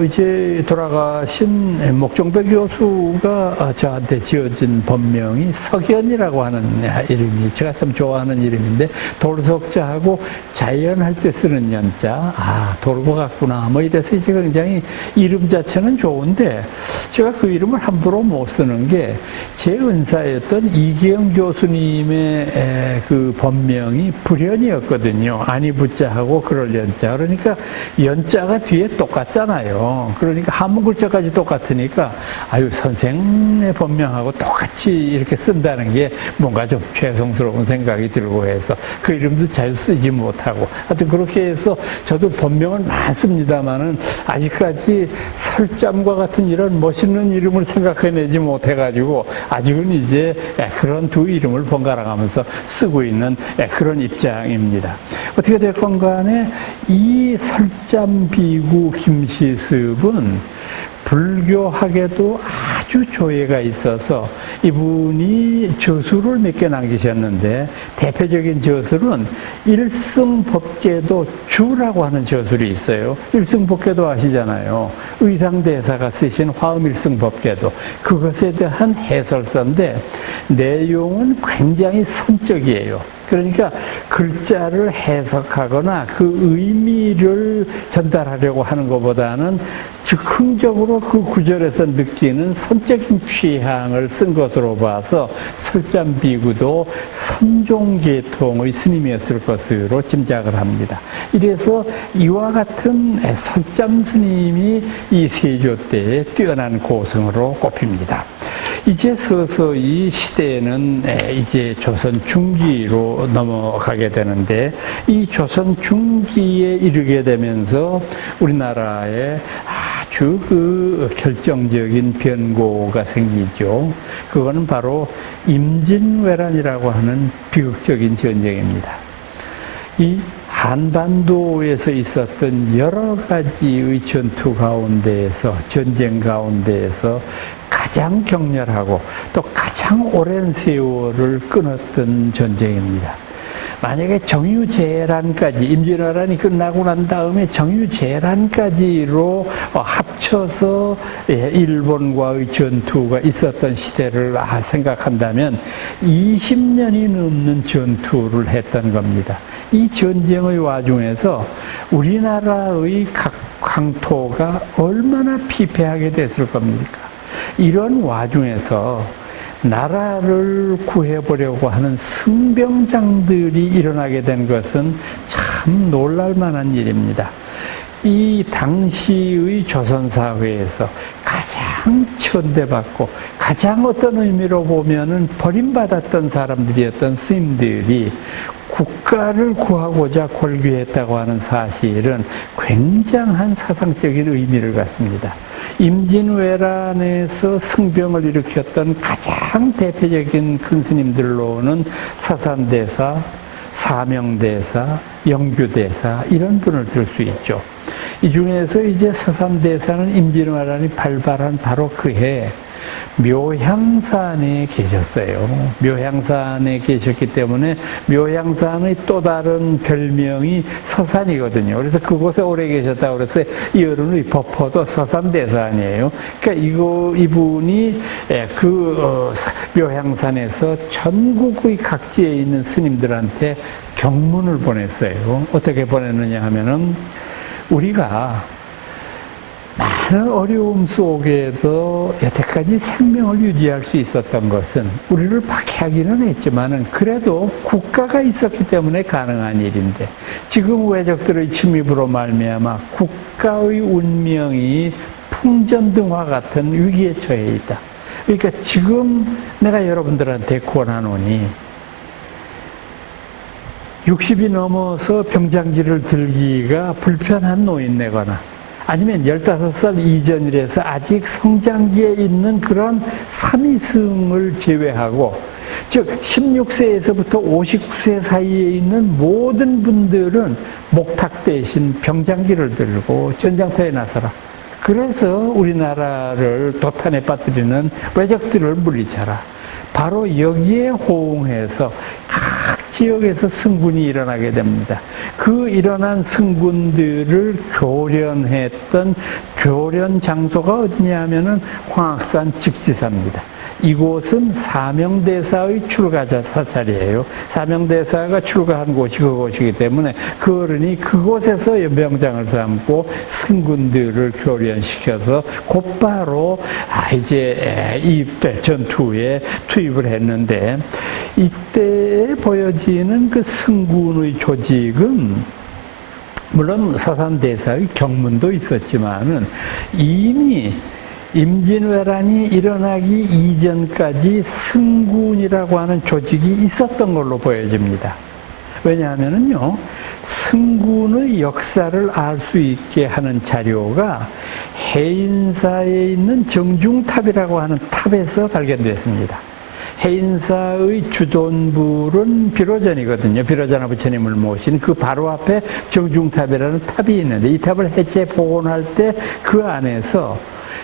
이제 돌아가신 목종배 교수가 저한테 지어진 본명이 석연이라고 하는 이름이 제가 참 좋아하는 이름인데, 돌석자하고 자연할 때 쓰는 연자, 돌 것 같구나 뭐 이래서 이제 굉장히 이름 자체는 좋은데, 제가 그 이름을 함부로 못 쓰는 게 제 은사였던 이기영 교수님의 그 본명이 불현이었거든요. 아니 부자하고 그럴 연자. 그러니까 연자가 뒤에 똑같잖아요. 그러니까 한문 글자까지 똑같으니까 아유, 선생의 본명하고 똑같이 이렇게 쓴다는 게 뭔가 좀 죄송스러운 생각이 들고 해서 그 이름도 잘 쓰지 못하고, 하여튼 그렇게 해서 저도 본명을 많습니다만은 아직까지 설잠과 같은 이런 멋있는 이름을 생각해내지 못해가지고 아직은 이제 그런 두 이름을 번갈아 가면서 쓰고 있는 그런 입장입니다. 어떻게 됐건 간에 이 설잠비구 김시습은 불교학에도 아주 조예가 있어서 이분이 저수를 몇 개 남기셨는데, 대표적인 저술은 일승법계도 주라고 하는 저술이 있어요. 일승법계도 아시잖아요. 의상대사가 쓰신 화음일승법계도. 그것에 대한 해설서인데 내용은 굉장히 선적이에요. 그러니까 글자를 해석하거나 그 의미를 전달하려고 하는 것보다는 즉흥적으로 그 구절에서 느끼는 선적인 취향을 쓴 것으로 봐서 설잠비구도 선종계통의 스님이었을 것으로 짐작을 합니다. 이래서 이와 같은 설잠 스님이 이 세조 때에 뛰어난 고승으로 꼽힙니다. 이제 서서히 시대는 이제 조선 중기로 넘어가게 되는데, 이 조선 중기에 이르게 되면서 우리나라에 아주 그 결정적인 변고가 생기죠. 그거는 바로 임진왜란이라고 하는 비극적인 전쟁입니다. 이 한반도에서 있었던 여러 가지의 전투 가운데에서, 전쟁 가운데에서 가장 격렬하고 또 가장 오랜 세월을 끊었던 전쟁입니다. 만약에 정유재란까지, 임진왜란이 끝나고 난 다음에 정유재란까지로 합쳐서 일본과의 전투가 있었던 시대를 생각한다면 20년이 넘는 전투를 했던 겁니다. 이 전쟁의 와중에서 우리나라의 각 황토가 얼마나 피폐하게 됐을 겁니까? 이런 와중에서 나라를 구해보려고 하는 승병장들이 일어나게 된 것은 참 놀랄만한 일입니다. 이 당시의 조선사회에서 가장 천대받고 가장 어떤 의미로 보면은 버림받았던 사람들이었던 스님들이 국가를 구하고자 골귀했다고 하는 사실은 굉장한 사상적인 의미를 갖습니다. 임진왜란에서 승병을 일으켰던 가장 대표적인 큰 스님들로는 서산대사, 사명대사, 영규대사 이런 분을 들 수 있죠. 이 중에서 이제 서산대사는 임진왜란이 발발한 바로 그해 묘향산에 계셨어요. 묘향산에 계셨기 때문에 묘향산의 또 다른 별명이 서산이거든요. 그래서 그곳에 오래 계셨다고 그래서 이어른의 법포도 서산대산이에요. 그러니까 이분이 묘향산에서 전국의 각지에 있는 스님들한테 경문을 보냈어요. 어떻게 보냈느냐 하면은, 우리가 많은 어려움 속에도 여태까지 생명을 유지할 수 있었던 것은 우리를 박해하기는 했지만은 그래도 국가가 있었기 때문에 가능한 일인데, 지금 외적들의 침입으로 말미암아 국가의 운명이 풍전등화 같은 위기에 처해 있다. 그러니까 지금 내가 여러분들한테 권하노니 60이 넘어서 병장지를 들기가 불편한 노인네거나 아니면 15살 이전이라서 아직 성장기에 있는 그런 삼위승을 제외하고, 즉 16세에서부터 59세 사이에 있는 모든 분들은 목탁 대신 병장기를 들고 전장터에 나서라. 그래서 우리나라를 도탄에 빠뜨리는 외적들을 물리쳐라. 바로 여기에 호응해서 각 지역에서 승군이 일어나게 됩니다. 그 일어난 승군들을 교련했던 교련 장소가 어디냐 하면은 황악산 즉지사입니다. 이곳은 사명대사의 출가사 자리예요. 사명대사가 출가한 곳이 그곳이기 때문에 그 어른이 그곳에서 연병장을 삼고 승군들을 교련시켜서 곧바로 이제 이 전투에 투입을 했는데, 이때 보여지는 그 승군의 조직은 물론 서산대사의 경문도 있었지만은 이미 임진왜란이 일어나기 이전까지 승군이라고 하는 조직이 있었던 걸로 보여집니다. 왜냐하면요, 승군의 역사를 알 수 있게 하는 자료가 해인사에 있는 정중탑이라고 하는 탑에서 발견됐습니다. 해인사의 주존불은 비로전이거든요. 비로전화 부처님을 모신 그 바로 앞에 정중탑이라는 탑이 있는데, 이 탑을 해체 복원할 때 그 안에서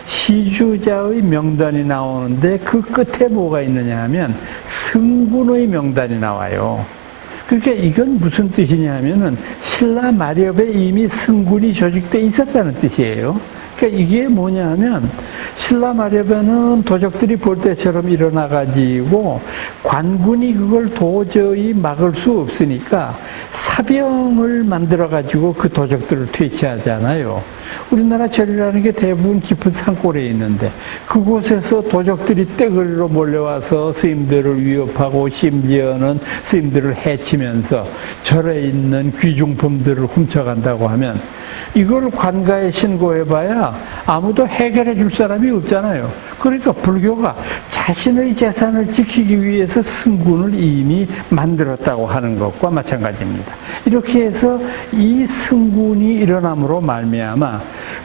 시주자의 명단이 나오는데 그 끝에 뭐가 있느냐 하면 승군의 명단이 나와요. 그러니까 이건 무슨 뜻이냐 하면은 신라 마렵에 이미 승군이 조직되어 있었다는 뜻이에요. 그러니까 이게 뭐냐 하면 신라 마렵에는 도적들이 볼 때처럼 일어나가지고 관군이 그걸 도저히 막을 수 없으니까 사병을 만들어가지고 그 도적들을 퇴치하잖아요. 우리나라 절이라는 게 대부분 깊은 산골에 있는데 그곳에서 도적들이 떼거리로 몰려와서 스님들을 위협하고 심지어는 스님들을 해치면서 절에 있는 귀중품들을 훔쳐간다고 하면 이걸 관가에 신고해봐야 아무도 해결해 줄 사람이 없잖아요. 그러니까 불교가 자신의 재산을 지키기 위해서 승군을 이미 만들었다고 하는 것과 마찬가지입니다. 이렇게 해서 이 승군이 일어남으로 말미암아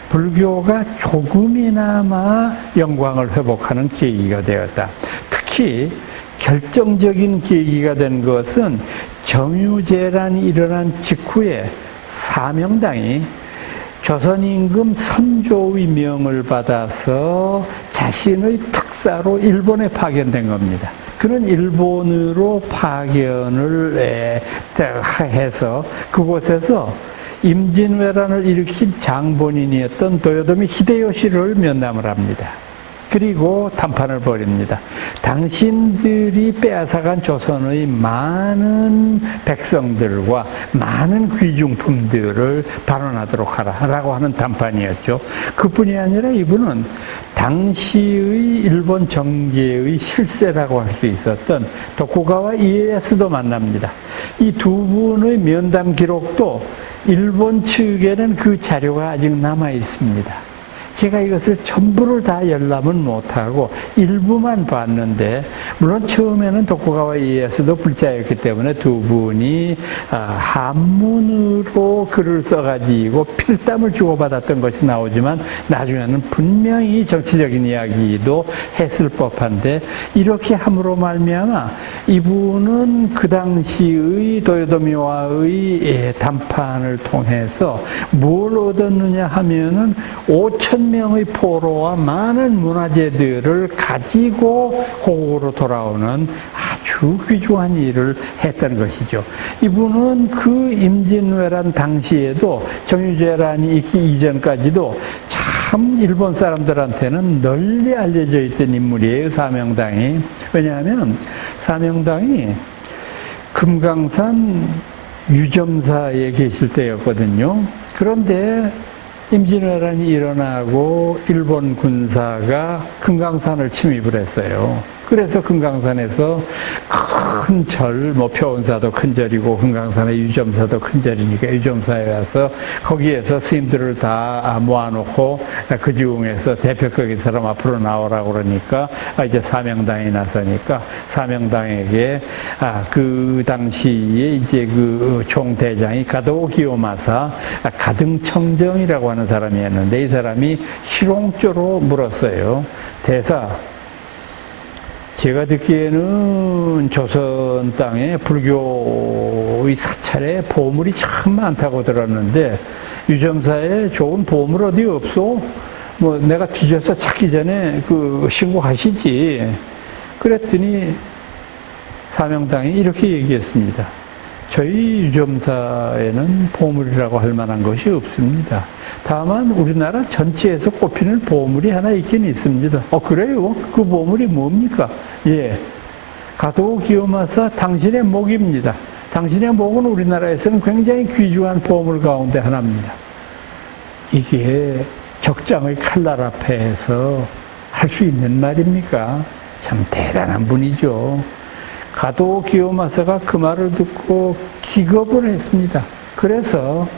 불교가 조금이나마 영광을 회복하는 계기가 되었다. 특히 결정적인 계기가 된 것은 정유재란이 일어난 직후에 사명당이 조선임금 선조의 명을 받아서 자신의 특사로 일본에 파견된 겁니다. 그런 일본으로 파견을 해서 그곳에서 임진왜란을 일으킨 장본인이었던 도요토미 히데요시를 면담을 합니다. 그리고談판을 벌입니다. 당신들이 빼앗아간 조선의 많은 백성들과 많은 귀중품들을 반환하도록 하라고 하는談판이었죠. 그뿐이 아니라 이분은 당시의 일본 정계의 실세라고 할 수 있었던 도쿠가와 이에야스도 만납니다. 이 두 분의 면담 기록도 일본 측에는 그 자료가 아직 남아 있습니다. 제가 이것을 전부를 다 열람은 못하고 일부만 봤는데, 물론 처음에는 도쿠가와 이에야스도 불자였기 때문에 두 분이 한문으로 글을 써가지고 필담을 주고받았던 것이 나오지만 나중에는 분명히 정치적인 이야기도 했을 법한데, 이렇게 함으로 말미암아 이분은 그 당시의 도요토미와의談판을 통해서 뭘 얻었느냐 하면은 5,000명의 포로와 많은 문화재들을 가지고 고국으로 돌아오는 아주 귀중한 일을 했던 것이죠. 이분은 그 임진왜란 당시에도 정유재란이 있기 이전까지도 참 일본 사람들한테는 널리 알려져 있던 인물이에요, 사명당이. 왜냐하면 사명당이 금강산 유점사에 계실 때였거든요. 그런데 임진왜란이 일어나고 일본 군사가 금강산을 침입을 했어요. 그래서 금강산에서 큰 절, 표원사도 큰 절이고 금강산의 유점사도 큰 절이니까 유점사에 와서 거기에서 스님들을 다 모아놓고 그 중에서 대표격인 사람 앞으로 나오라고 그러니까 이제 사명당이 나서니까 사명당에게 그 당시에 이제 그 총대장이 가도 기요마사 가등청정이라고 하는 사람이었는데, 이 사람이 희롱조로 물었어요. 대사, 제가 듣기에는 조선 땅에 불교의 사찰에 보물이 참 많다고 들었는데 유점사에 좋은 보물 어디 없소? 뭐 내가 뒤져서 찾기 전에 그 신고하시지. 그랬더니 사명당이 이렇게 얘기했습니다. 저희 유점사에는 보물이라고 할 만한 것이 없습니다. 다만 우리나라 전체에서 꼽히는 보물이 하나 있긴 있습니다. 그래요? 그 보물이 뭡니까? 예, 가도 기요마사 당신의 목입니다. 당신의 목은 우리나라에서는 굉장히 귀중한 보물 가운데 하나입니다. 이게 적장의 칼날 앞에서 할 수 있는 말입니까? 참 대단한 분이죠. 가도 기요마사가 그 말을 듣고 기겁을 했습니다. 그래서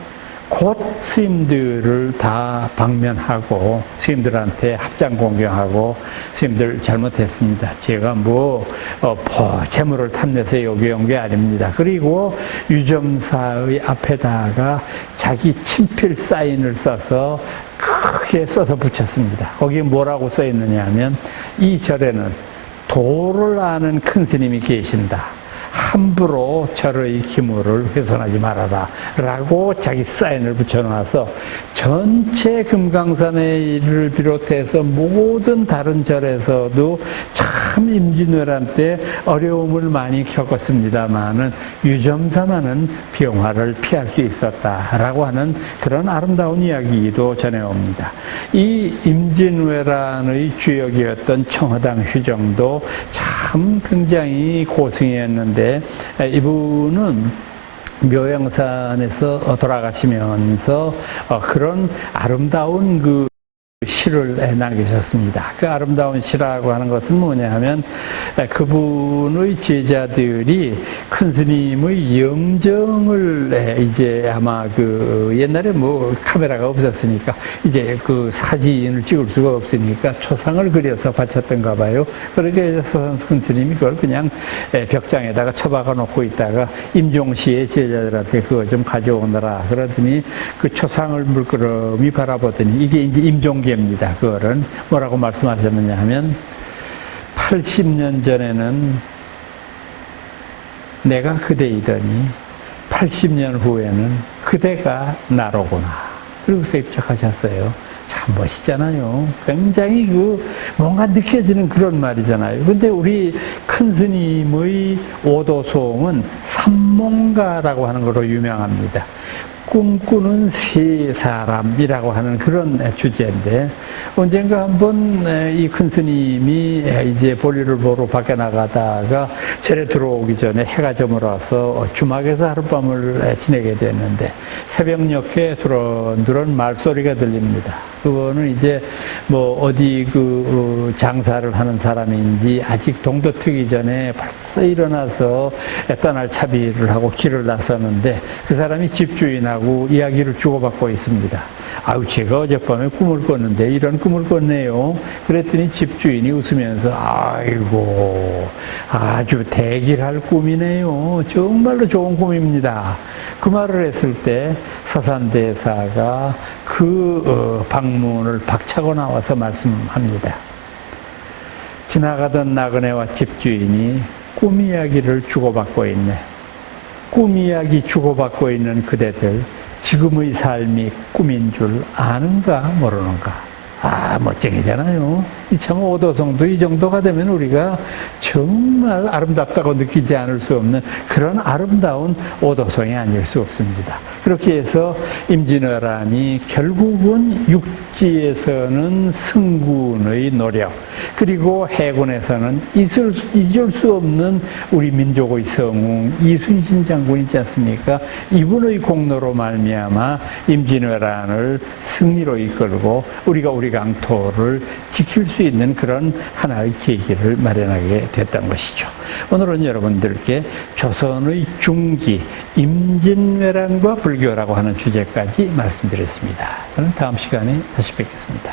곧 스님들을 다 방면하고 스님들한테 합장 공경하고 스님들 잘못했습니다. 제가 재물을 탐내서 여기 온 게 아닙니다. 그리고 유점사의 앞에다가 자기 친필 사인을 써서 크게 써서 붙였습니다. 거기에 뭐라고 써 있느냐 하면 이 절에는 도를 아는 큰 스님이 계신다. 함부로 절의 기물을 훼손하지 말아라 라고 자기 사인을 붙여놔서 전체 금강산을 비롯해서 모든 다른 절에서도 참 임진왜란 때 어려움을 많이 겪었습니다마는 유점사만은 병화를 피할 수 있었다라고 하는 그런 아름다운 이야기도 전해옵니다. 이 임진왜란의 주역이었던 청허당 휘정도 참 굉장히 고승이었는데 이분은 묘양산에서 돌아가시면서 그런 아름다운 그 시를 남기셨습니다. 그 아름다운 시라고 하는 것은 뭐냐 하면 그분의 제자들이 큰 스님의 영정을 이제 아마 그 옛날에 카메라가 없었으니까 이제 그 사진을 찍을 수가 없으니까 초상을 그려서 바쳤던가 봐요. 그러게 큰 스님이 그걸 그냥 벽장에다가 처박아 놓고 있다가 임종시의 제자들한테 그거 좀 가져오느라 그러더니 그 초상을 물끄러미 바라보더니 이게 이제 임종계 입니다. 그거는 뭐라고 말씀하셨느냐 하면 80년 전에는 내가 그대이더니 80년 후에는 그대가 나로구나. 그러고서 입적하셨어요. 참 멋있잖아요. 굉장히 뭔가 느껴지는 그런 말이잖아요. 근데 우리 큰 스님의 오도송은 삼몽가라고 하는 걸로 유명합니다. 꿈꾸는 세 사람이라고 하는 그런 주제인데 언젠가 한번 이 큰 스님이 이제 볼일을 보러 밖에 나가다가 절에 들어오기 전에 해가 저물어서 주막에서 하룻밤을 지내게 됐는데 새벽녘에 두런두런 말소리가 들립니다. 그거는 이제 어디 장사를 하는 사람인지 아직 동도 트기 전에 벌써 일어나서 떠날 차비를 하고 길을 나섰는데 그 사람이 집주인하고 이야기를 주고받고 있습니다. 아유, 제가 어젯밤에 꿈을 꿨는데 이런 꿈을 꿨네요. 그랬더니 집주인이 웃으면서 아이고 아주 대길할 꿈이네요. 정말로 좋은 꿈입니다. 그 말을 했을 때 서산대사가 방문을 박차고 나와서 말씀합니다. 지나가던 나그네와 집주인이 꿈 이야기를 주고받고 있네. 꿈 이야기 주고받고 있는 그대들 지금의 삶이 꿈인 줄 아는가 모르는가. 멋쟁이잖아요. 참 오도송도 이 정도가 되면 우리가 정말 아름답다고 느끼지 않을 수 없는 그런 아름다운 오도송이 아닐 수 없습니다. 그렇게 해서 임진왜란이 결국은 육지에서는 승군의 노력, 그리고 해군에서는 잊을 수 없는 우리 민족의 성웅 이순신 장군 있지 않습니까? 이분의 공로로 말미암아 임진왜란을 승리로 이끌고 우리가 우리 강토를 지킬 수 있는 그런 하나의 계기를 마련하게 됐던 것이죠. 오늘은 여러분들께 조선의 중기, 임진왜란과 불교라고 하는 주제까지 말씀드렸습니다. 저는 다음 시간에 다시 뵙겠습니다.